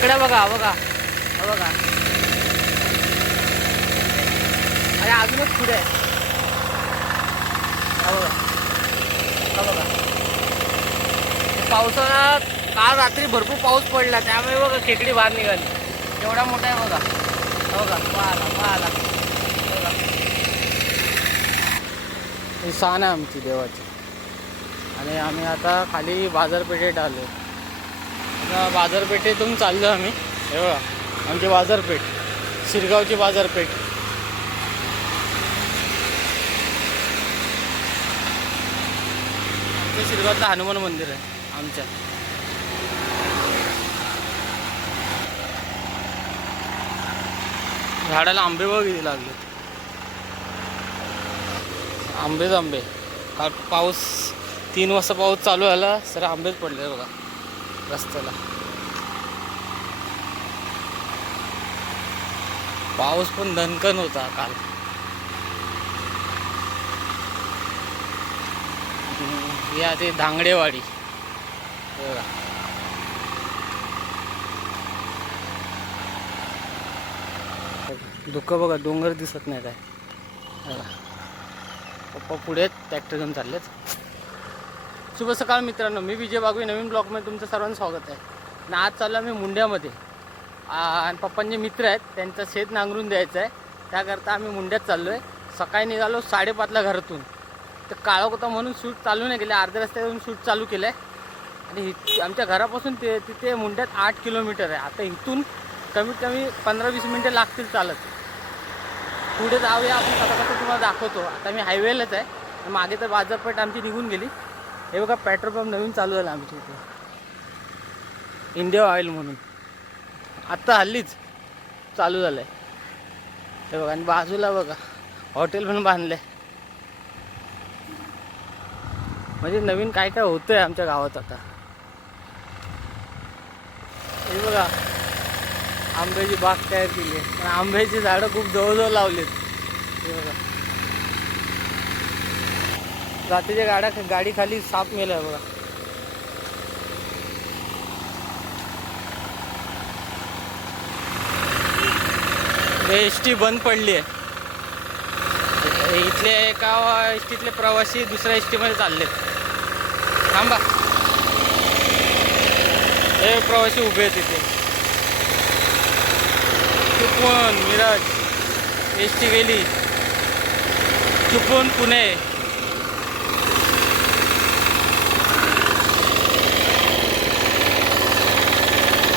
खेकड्या बघा बघा. बघा. अरे अजूनच पुढे आहे. बघा. बघा. पावसाळ्यात काल रात्री भरपूर पाऊस पडला त्यामुळे बघा खेकडी बाहेर निघाली. एवढा मोठा आहे बघा. बघा. पाहाला पाहाला बघा. ही शान आहे आमची देवाची. आणि आम्ही आता खाली बाजारपेठेत आलो. बाजारपेठेतून चाललो आम्ही. हे बघा आमची बाजारपेठ शिरगावची बाजारपेठ. आमच्या शिरगावचं हनुमान मंदिर आहे आमच्या. झाडाला आंबे बघ लागले. आंबेच आंबे. काल पाऊस तीन वाजता पाऊस चालू झाला सर आंबेच पडले बघा. रस्त्याला. पाऊस पण दणकन होता काल. या ते धांगडेवाडी. बघा. दुःख बघा डोंगर दिसत नाही काय. बघा. पप्पा पुढे ट्रॅक्टर घेऊन चाललेत. शुभ सकाळ मित्रांनो मी विजय बागवी नवीन ब्लॉगमध्ये तुमचं सर्वांचं स्वागत आहे. आणि आज चाललो आम्ही मुंड्यामध्ये. आणि पप्पांचे मित्र आहेत त्यांचं शेत नांगरून द्यायचं आहे. त्याकरता आम्ही मुंड्यात चाललो आहे सकाळी निघालो साडेपाचला घरातून. तर काळा होता म्हणून शूट चालू नाही केलं अर्ध्या रस्त्यावरून शूट चालू केलं आहे आणि आमच्या घरापासून ते तिथे मुंड्यात आठ किलोमीटर आहे. आता इथून कमीत कमी पंधरा वीस मिनटं लागतील चालत. पुढे जाऊया आपण कसं कसं तुम्हाला दाखवतो. आता मी हायवेलाच आहे. मागे तर बाजारपेठ आमची निघून गेली. हे बघा पेट्रोल पंप नवीन चालू झाला आमच्या इथे. इंडिया ऑइल म्हणून. आत्ता हल्लीच चालू झालं आहे हे बघा आणि बाजूला बघा हॉटेल पण बांधलं आहे म्हणजे नवीन काय काय होतं आहे आमच्या गावात आता. हे बघा आंब्याची बाग तयार केली आहे. पण आंब्याची झाडं खूप जवळजवळ लावलीत. हे बघा. रात्रीच्या गाड्या गाडी खाली साप मेला आहे बघा. एस टी बंद पडली आहे. इथले एका एस टीतले प्रवासी दुसऱ्या एस टीमध्ये चालले थांबा. हे प्रवासी उभे आहेत तिथे चिपळूण मिरज एस टी गेली चुकून पुणे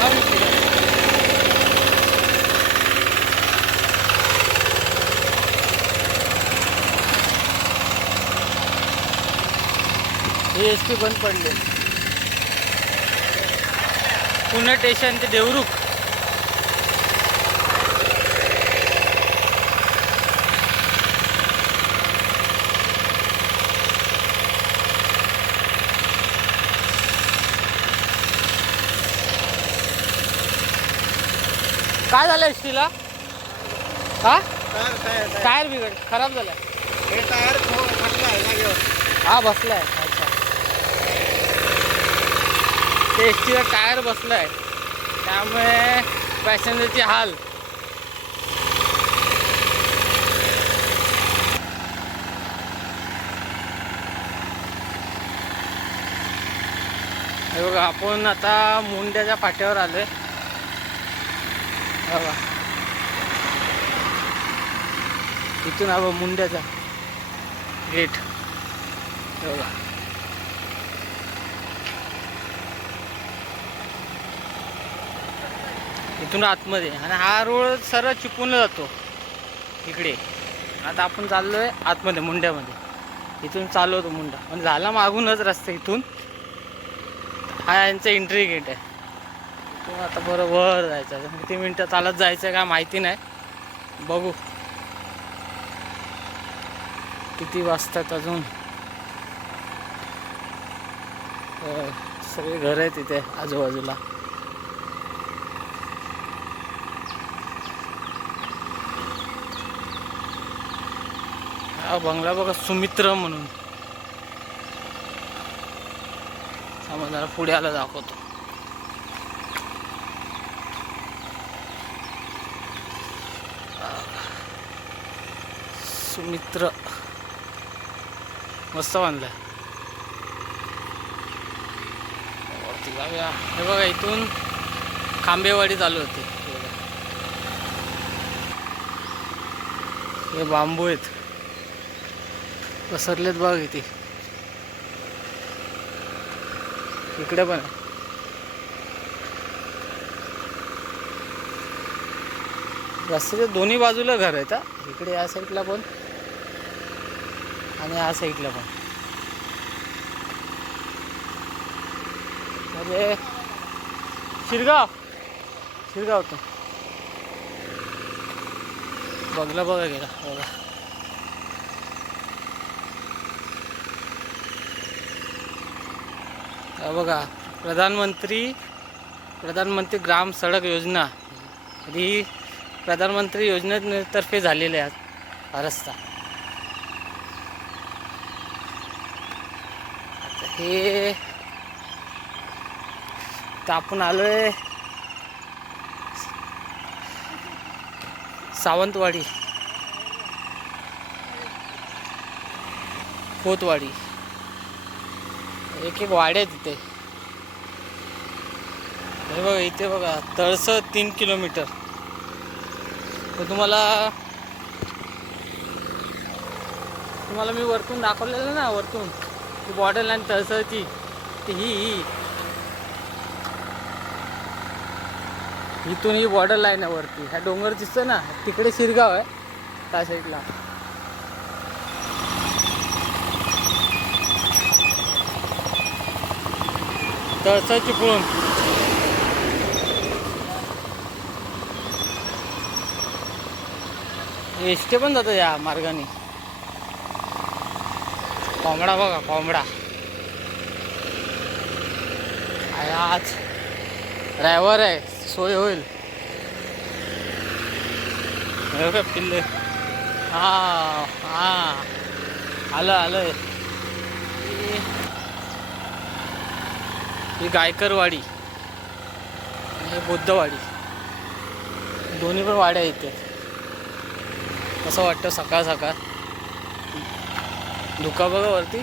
हा, मी पुढे. हे एस टी बंद पडले. पुणे स्टेशन ते देवरुख. काय झालं एस टीला हा टायर बिघड खराब झालाय हे टायर हा बसलाय. ते एस टीला टायर बसलाय. त्यामुळे पॅसेंजरची हाल. हे बघा आपण आता मुंड्याच्या पाट्यावर आलोय. हे बघा. इथून हा मुंड्याचा. गेट. बघा. इथून आतमध्ये. आणि हा रोड सरळ चिपूनला जातो. इकडे. आता आपण चाललो आहे आतमध्ये मुंड्यामध्ये. इथून चाललो होतो मुंडा. पण झाला मागूनच रस्ता इथून. हा यांचं एंट्री गेट आहे. इथून आता बरोबर जायचं आहे. किती मिनटं चालत जायचं आहे काय माहिती नाही. बघू. किती वाजतात अजून? सगळे घर आहेत तिथे आजूबाजूला. हा बंगला बघा सुमित्र म्हणून. समजा पुढे आला दाखवतो. सुमित्र. मस्त बांधलाय. हे बघा इथून खांबेवाडी चालू होते. हे बांबू आहेत. पसरलेत बाग इथे. इकडे पण आहे. रस्त्याच्या दोन्ही बाजूला घर आहेत हा. इकडे या साईडला पण आणि या साईडला पण. म्हणजे शिरगाव. शिरगाव तो बघला बघा गेला बघा. बघा प्रधानमंत्री प्रधानमंत्री ग्राम सडक योजना. ही प्रधानमंत्री योजनेतर्फे झालेली आहेत हा रस्ता. हे तर आपण आलोय. सावंतवाडी. खोतवाडी एक एक वाडे आहेत तिथे हे बघा इथे बघा तळस तीन किलोमीटर. तर तुम्हाला तुम्हाला मी वरतून दाखवलेलं ना वरतून. ती बॉर्डर लाईन तळसची ती ही ही. इथून ही बॉर्डर लाईन आहे वरती. ह्या डोंगर दिसतं ना तिकडे शिरगाव आहे त्या साईडला तळसा चिपळूण एस टी पण जातं या मार्गाने. कोंबडा बघा कोंबडा. आहे आज ड्रायव्हर आहे सोय होईल. हे पिल्ले? हा हा. आलं आलं ही- ही गायकरवाडी आणि हे बुद्धवाडी. दोन्ही पण वाड्या इथे. असं वाटतं सकाळ सकाळ. धुका बघा वरती.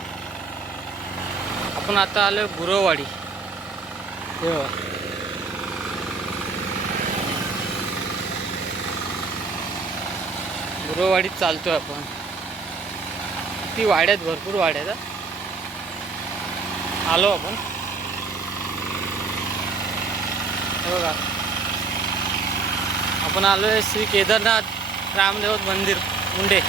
आपण आता आलो गुरववाडी. हे बघा. गुरववाडीत चालतोय आपण. ती वाड्यात भरपूर वाड्यात आलो आपण हे बघा. आपण आलो आहे श्री केदारनाथ रामदेवत मंदिर मुंडे.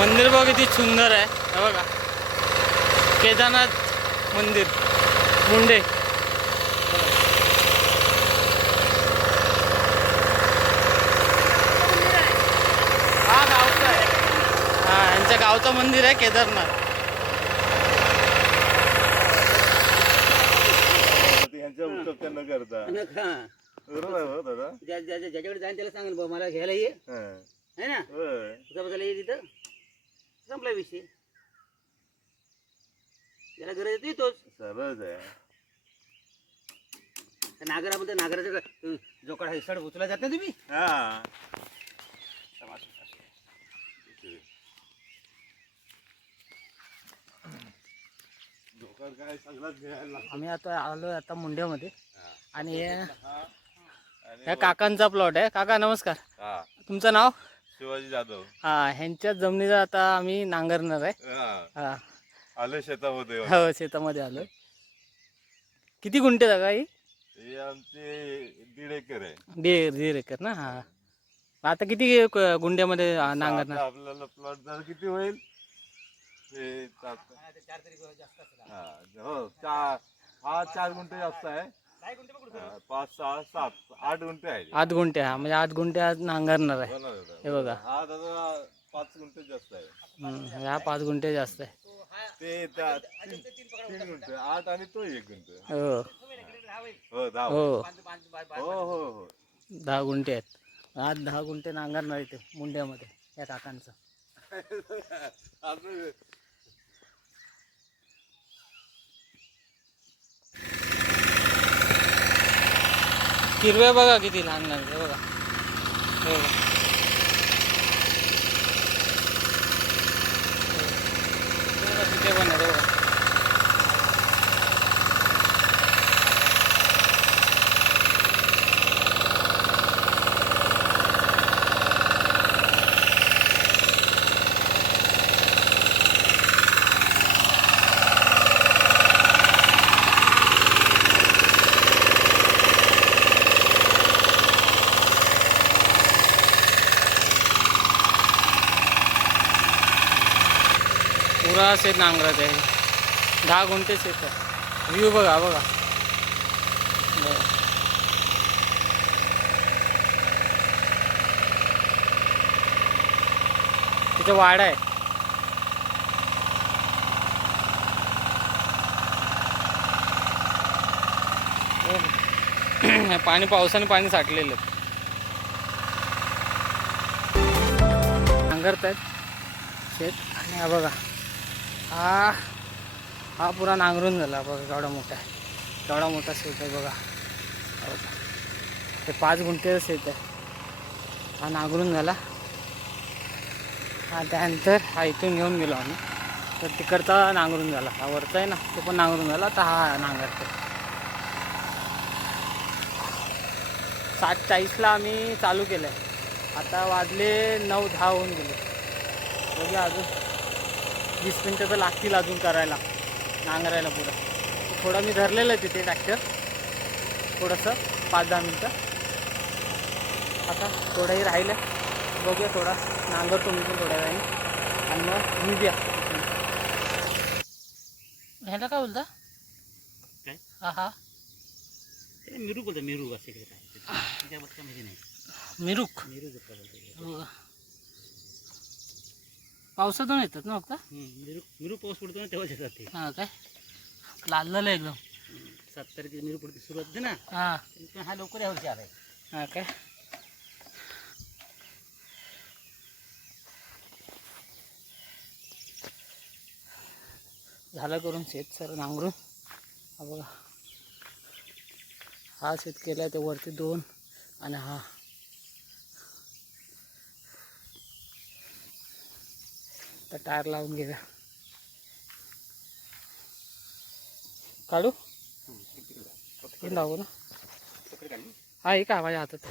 मंदिर बघा किती सुंदर आहे. बघा. केदारनाथ मंदिर. मुंडे. हा गावचं आहे. हा यांच्या गावचं मंदिर आहे केदारनाथ. यांच्या करता हा. बरोबर आहे हो दादा. ज्या- ज्या- ज्या- ज्याच्याकडे जाईन त्याला सांगेल बाबा मला घ्यायला ये. हा. है ना? होय. ये तिथं. संपला विषय. त्याला गरज येते तोच सरळच आहे नागर आपण त्या नागराचा जोकाड हिसाड उचला जात ना तुम्ही? हा. धोका काय सगळाच घ्यायला लागतो. आम्ही आता आलोय आता मुंड्यामध्ये. हा. आणि हे- ह्या काकांचा प्लॉट आहे. काका नमस्कार. हा. तुमचं नाव? शिवाजी जाधव. हा ह्यांच्या जमिनीला आता आम्ही नांगरणार आहे. हा. हा. आले शेतामध्ये. हो शेतामध्ये आलोय. किती गुंठे जागा ही? हे आमचे दीड एकर आहे. दीड दीड एकर ना? हा. आता किती क- गुंठ्यामध्ये आ, आता नांगरणार? आपल्याला प्लॉट जर किती होईल? हे सात- हा, हो चार हा चार गुंठे जास्त आहे. हा, पाच सहा सात आठ गुंठे आहे. आठ गुंठे हा म्हणजे आठ गुंठे आज नांगरणार आहे. हो. हे बघा. हा दादा पाच गुंठे जास्त आहे. हम्म, ह्या पाच गुंठे जास्त आहे. ते त्या- तीन तीन गुंठे आठ आणि तो एक गुंठे हो. हो दहा हो. हो हो हो. दहा गुंठे आहेत. आज दहा गुंठे नांगरणार इथे मुंड्यामध्ये या काकांचं. असं हिरव्या बघा किती लहान लहान हे बघा. हे. बघा, तिथे पण आहे, हे बघा शेत नांगरत आहे. दहा गुंठे शेत आहे व्ह्यू बघा बघा. तिथे वाडा आहे. पाणी पावसाने पाणी साठलेलं. नांगरत नांगरतायत. शेत. आणि बघा. हा हा पुरा नांगरून झाला बघा केवढा मोठा आहे. केवढा मोठा शेत आहे बघा. हो ते पाच गुंठेचं शेत आहे. हा नांगरून झाला. हा त्यानंतर हा इथून घेऊन गेलो आम्ही. तर तिकडचा नांगरून झाला. हा वरचा आहे ना तो पण नांगरून झाला. तर हा नांगरतो सात चाळीसला आम्ही चालू केलं आहे आता वाजले नऊ दहा होऊन गेले. बघूया अजून. वीस मिनटं तर लागतील अजून करायला नांगरायला पुढं. थोडं मी धरलेलं आहे तिथे ट्रॅक्टर थोडंसं पाच दहा मिनटं. आता थोडंही राहिलं. बघूया थोडा नांगरतो मी पण थोड्या वेळाने. आणि मग निघूया. ह्याला काय बोलता? काय? हा हा. ते मिरू बोलतो मिरू असे काय? मिरुक. मिरू जत्रा बोलतो हो? पावसातून येतात ना फक्त? मिरू मिरू पाऊस पडतो ना तेव्हाच येतात ते. हा काय? लादलेलं एकदम. हम्म. सात तारखेला मिरू पडते सुरुवात होते ना. हा. पण हा लवकर यावर्षी आलाय हा काय? झालं करून शेत सर नांगरून. हा बघा. हा शेत केला ते वरती दोन आणि हा आता टायर लावून घेऊया. काढू? लावू ना. हा एक आवाज हातात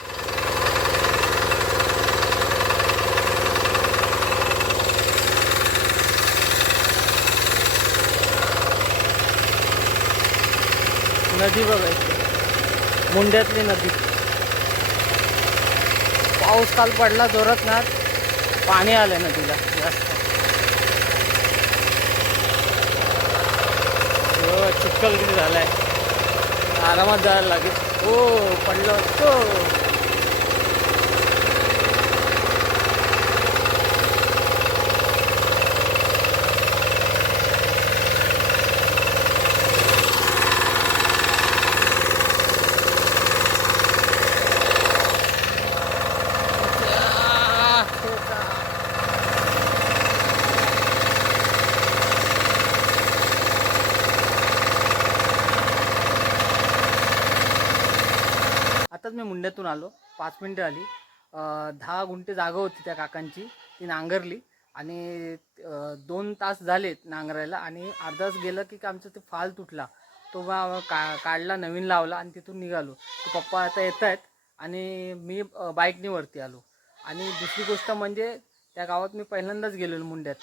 नदी बघायची. मुंड्यातली नदी. पाऊस काल पडला जोरात ना पाणी आलं नदीला. जास्त. हो चिखल किती झालाय? आरामात जायला लागेल. हो पडलं तो खड्ड्यातून आलो. पाच मिनटं आली. दहा गुंठे जागा होती त्या काकांची. ती नांगरली. आणि दोन तास झालेत नांगरायला. आणि अर्धा तास गेलं की आमचं ते फाल तुटला. तो बा का काढला नवीन लावला आणि तिथून निघालो. तर पप्पा आता येत आहेत आणि मी बाईकने वरती आलो. आणि दुसरी गोष्ट म्हणजे त्या गावात मी पहिल्यांदाच गेलेलो मुंड्यात.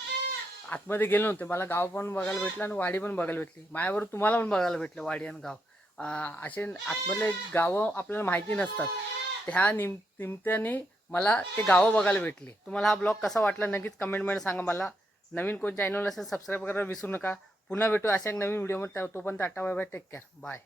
आतमध्ये गेलो नव्हते. मला गाव पण बघायला भेटलं आणि वाडी पण बघायला भेटली. माझ्यावर तुम्हाला पण बघायला भेटलं वाडी आणि गाव. असे आतमधले गावं आपल्याला माहिती नसतात. त्या निम निमित्ताने मला ते गावं बघायला भेटली. तुम्हाला हा ब्लॉग कसा वाटला नक्कीच कमेंटमध्ये सांगा मला. नवीन कोण चॅनल असेल सबस्क्राईब करायला विसरू नका. पुन्हा भेटू अशा एक नवीन व्हिडिओमध्ये तोपर्यंत आटा bye bye take care bye